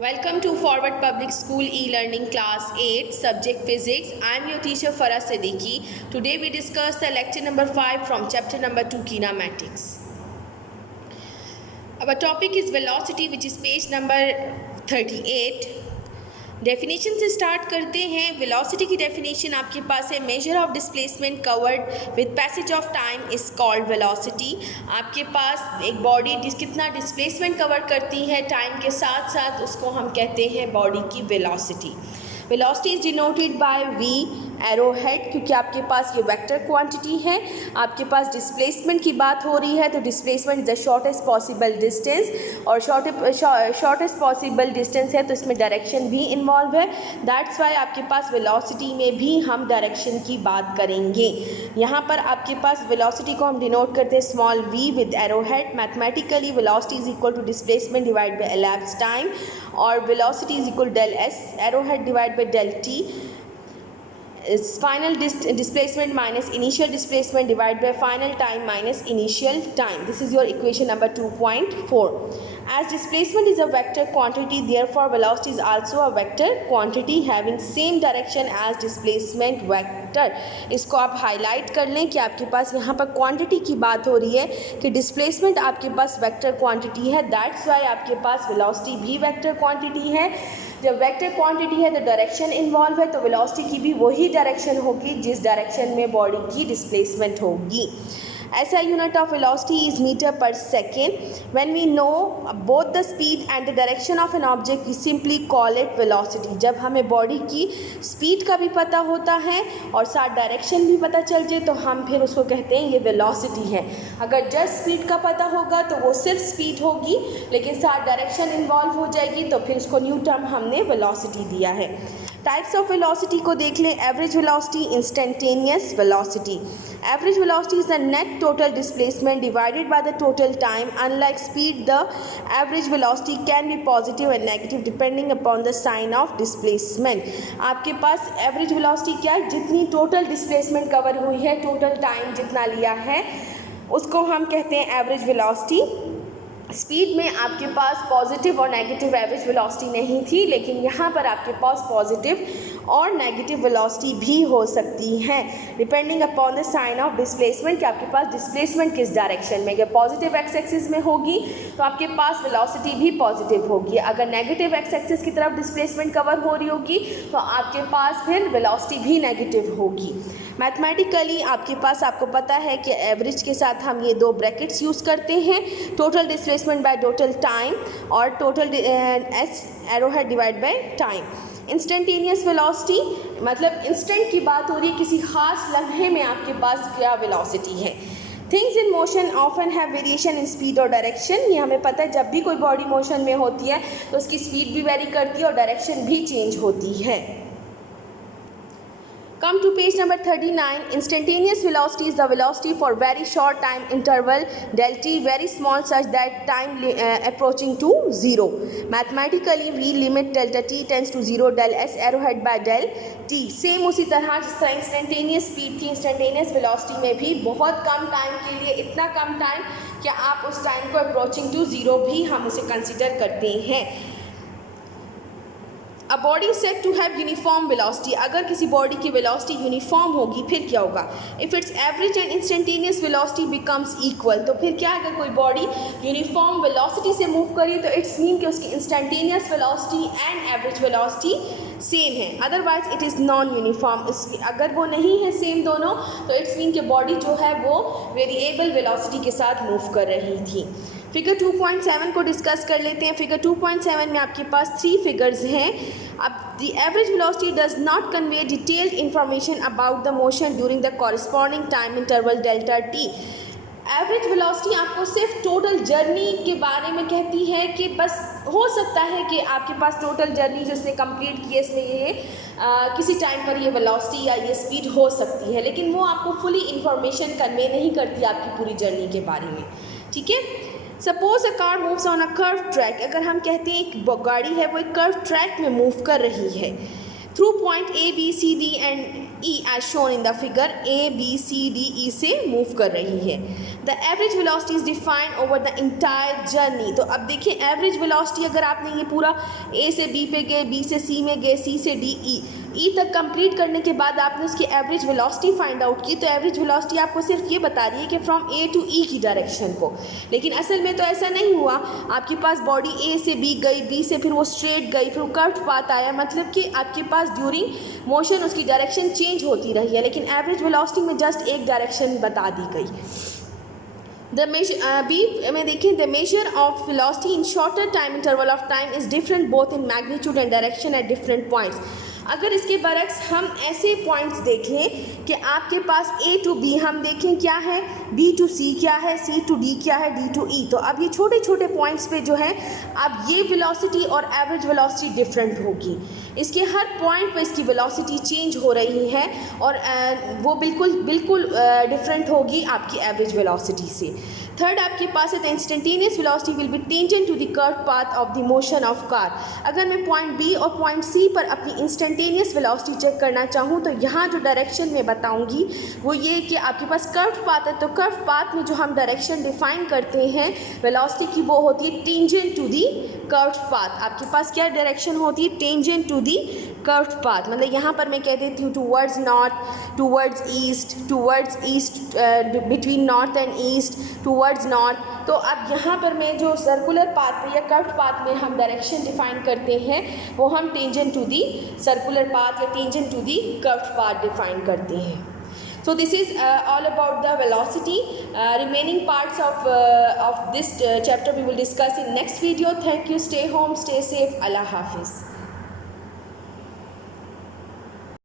Welcome to Forward Public School e-learning class 8 subject physics. I am your teacher Farah Siddiqui. Today we discuss the lecture number 5 from chapter number 2 kinematics. Our topic is velocity which is page number 38. Definition से start करते हैं. Velocity की definition आपके पास है. Measure of displacement covered with passage of time is called velocity. आपके पास एक body कितना डिस्प्लेसमेंट कवर करती है टाइम के साथ साथ, उसको हम कहते हैं बॉडी की velocity. Velocity is denoted by v arrow head, क्योंकि आपके पास ये वेक्टर क्वांटिटी है. आपके पास डिस्प्लेसमेंट की बात हो रही है तो displacement is the shortest possible distance, और शॉर्टेस्ट पॉसिबल डिस्टेंस है तो इसमें डायरेक्शन भी इन्वॉल्व है. दैट्स वाई आपके पास वेलोसिटी में भी हम डायरेक्शन की बात करेंगे. यहाँ पर आपके पास वेलोसिटी को हम डिनोट करते हैं small v with arrow head. Mathematically velocity is equal to displacement divide by elapsed time, और velocity is equal del S arrow head divide by del T. is final displacement minus initial displacement divided by final time minus initial time. This is your equation number 2.4. As displacement is a vector quantity, therefore velocity is also a vector quantity having same direction as displacement vector. इसको आप highlight कर लें कि आपके पास यहाँ पर quantity की बात हो रही है कि डिस्प्लेसमेंट आपके पास वेक्टर क्वांटिटी है. दैट्स वाई आपके पास वेलोसिटी भी वेक्टर क्वांटिटी है. जब वेक्टर क्वांटिटी है तो डायरेक्शन इन्वॉल्व है, तो वेलोसिटी की भी वही डायरेक्शन होगी जिस डायरेक्शन में बॉडी की डिस्प्लेसमेंट होगी. SI unit of velocity is meter per second. When we know both the speed and the direction of an object, we simply call it velocity. जब हमें बॉडी की स्पीड का भी पता होता है और साथ डायरेक्शन भी पता चल जाए तो हम फिर उसको कहते हैं ये वेलोसिटी है. अगर जस्ट स्पीड का पता होगा तो वो सिर्फ स्पीड होगी, लेकिन साथ डायरेक्शन इन्वॉल्व हो जाएगी तो फिर उसको न्यू टर्म हमने वेलोसिटी दिया है. टाइप्स ऑफ वेलोसिटी को देख लें. Average velocity, instantaneous velocity. Average velocity is the net total displacement divided by the total time. Unlike speed, the average velocity can be positive and negative depending upon the sign of displacement. आपके पास average velocity क्या है? जितनी total displacement cover हुई है, total time जितना लिया है, उसको हम कहते हैं एवरेज वेलोसिटी. स्पीड में आपके पास पॉजिटिव और नेगेटिव एवरेज वेलोसिटी नहीं थी, लेकिन यहाँ पर आपके पास पॉजिटिव और नेगेटिव वेलोसिटी भी हो सकती है depending upon the sign of displacement, कि आपके पास डिस्प्लेसमेंट किस डायरेक्शन में. अगर पॉजिटिव एक्स एक्सिस में होगी तो आपके पास वेलोसिटी भी पॉजिटिव होगी. अगर नेगेटिव एक्स एक्सिस की तरफ डिस्प्लेसमेंट कवर हो रही होगी तो आपके पास फिर वेलोसिटी भी नेगेटिव होगी. मैथमेटिकली आपके पास, आपको पता है कि एवरेज के साथ हम ये दो ब्रैकेट्स यूज़ करते हैं, total displacement by total time और total S arrow head divide by time. Instantaneous velocity मतलब इंस्टेंट की बात हो रही है, किसी खास लम्हे में आपके पास क्या वेलोसिटी है. Things in motion often have variation in speed और डायरेक्शन. ये हमें पता है जब भी कोई बॉडी मोशन में होती है तो उसकी स्पीड भी वेरी करती है और डायरेक्शन भी चेंज होती है. Come to page number 39. Instantaneous velocity is the velocity for very short time interval del t, very small such that time approaching to zero. Mathematically we limit delta t tends to zero del s arrowhead by del t. Same उसी तरह जिस तरह instantaneous speed थी, instantaneous velocity में भी बहुत कम time के लिए, इतना कम टाइम कि आप उस टाइम को अप्रोचिंग टू ज़ीरो भी हम उसे कंसिडर करते हैं. A body said to have uniform velocity. अगर किसी बॉडी की वेलोसिटी यूनिफॉर्म होगी फिर क्या होगा? If it's average and instantaneous velocity becomes equal. तो फिर क्या, अगर कोई बॉडी यूनिफॉर्म वेलोसिटी से मूव करी तो इट्स मीन कि उसकी instantaneous velocity and average velocity same है. Otherwise it is non uniform. अगर वो नहीं है सेम दोनों तो इट्स मीन कि बॉडी जो है वो वेरिएबल वेलोसिटी के साथ मूव कर रही थी. फिगर 2.7 को डिस्कस कर लेते हैं. फिगर 2.7 में आपके पास 3 फिगर्स हैं. अब the average velocity does not convey detailed information about the motion during the corresponding time interval delta T. Average velocity आपको सिर्फ टोटल जर्नी के बारे में कहती है कि बस हो सकता है कि आपके पास टोटल जर्नी जिसने कंप्लीट की है इसमें ये किसी टाइम पर ये वेलोसिटी या ये स्पीड हो सकती है, लेकिन वो आपको फुली इंफॉर्मेशन कन्वे नहीं करती आपकी पूरी जर्नी के बारे में. ठीक है. Suppose a car moves on a curve track. अगर हम कहते हैं एक गाड़ी है वो एक कर्व ट्रैक में मूव कर रही है through point A B C D and E as shown in the figure. A B C D E से मूव कर रही है. The average velocity is defined over the entire journey. तो अब देखिए एवरेज वेलोसिटी, अगर आपने ये पूरा ए से बी पे गए, बी से सी में गए, सी से डी, ई तक कंप्लीट करने के बाद आपने उसकी एवरेज वेलोसिटी फाइंड आउट की, तो एवरेज वेलोसिटी आपको सिर्फ ये बता रही है कि फ्रॉम ए टू ई की डायरेक्शन को। लेकिन असल में तो ऐसा नहीं हुआ, आपके पास बॉडी ए से बी गई, बी से फिर वो स्ट्रेट गई, फिर वो कर्व पाथ आया, मतलब कि आपके पास ड्यूरिंग मोशन उसकी डायरेक्शन चेंज होती रही है, लेकिन एवरेज वेलोसिटी में जस्ट एक डायरेक्शन बता दी गई। द मेजर बी में देखें, the measure of velocity in shorter time interval of time is different both in magnitude and direction at different points. अगर इसके बरक्स हम ऐसे पॉइंट्स देख लें कि आपके पास ए टू बी हम देखें क्या है, बी टू सी क्या है, सी टू डी क्या है, डी टू ई, तो अब ये छोटे छोटे पॉइंट्स पे जो है अब ये वेलोसिटी और एवरेज वेलोसिटी डिफरेंट होगी। इसके हर पॉइंट पे इसकी वेलोसिटी चेंज हो रही है और वो बिल्कुल डिफरेंट होगी आपकी एवरेज वेलोसिटी से। थर्ड आपके पास है the instantaneous velocity will be tangent to the curve path of the motion of car. अगर मैं पॉइंट बी और पॉइंट सी पर अपनी इंस्टेंटेनियस वेलोसिटी चेक करना चाहूँ तो यहाँ जो डायरेक्शन में बताऊँगी वो ये कि आपके पास कर्व पाथ है, तो कर्व पाथ में जो हम डायरेक्शन डिफाइन करते हैं वेलोसिटी की वो होती है tangent to the curve path. आपके पास क्या डायरेक्शन होती है, tangent to the curve path, मतलब यहाँ पर मैं कह देती हूँ towards north, towards east, between north and east, towards north. तो अब यहाँ पर मैं जो सर्कुलर पाथ में या कर्व पाथ में हम डायरेक्शन डिफाइन करते हैं वो हम tangent to the circular path या tangent to the curve path define करते हैं। So this is all about the velocity. Remaining parts of this chapter we will discuss in next video. Thank you. Stay home, stay safe. Allah Hafiz.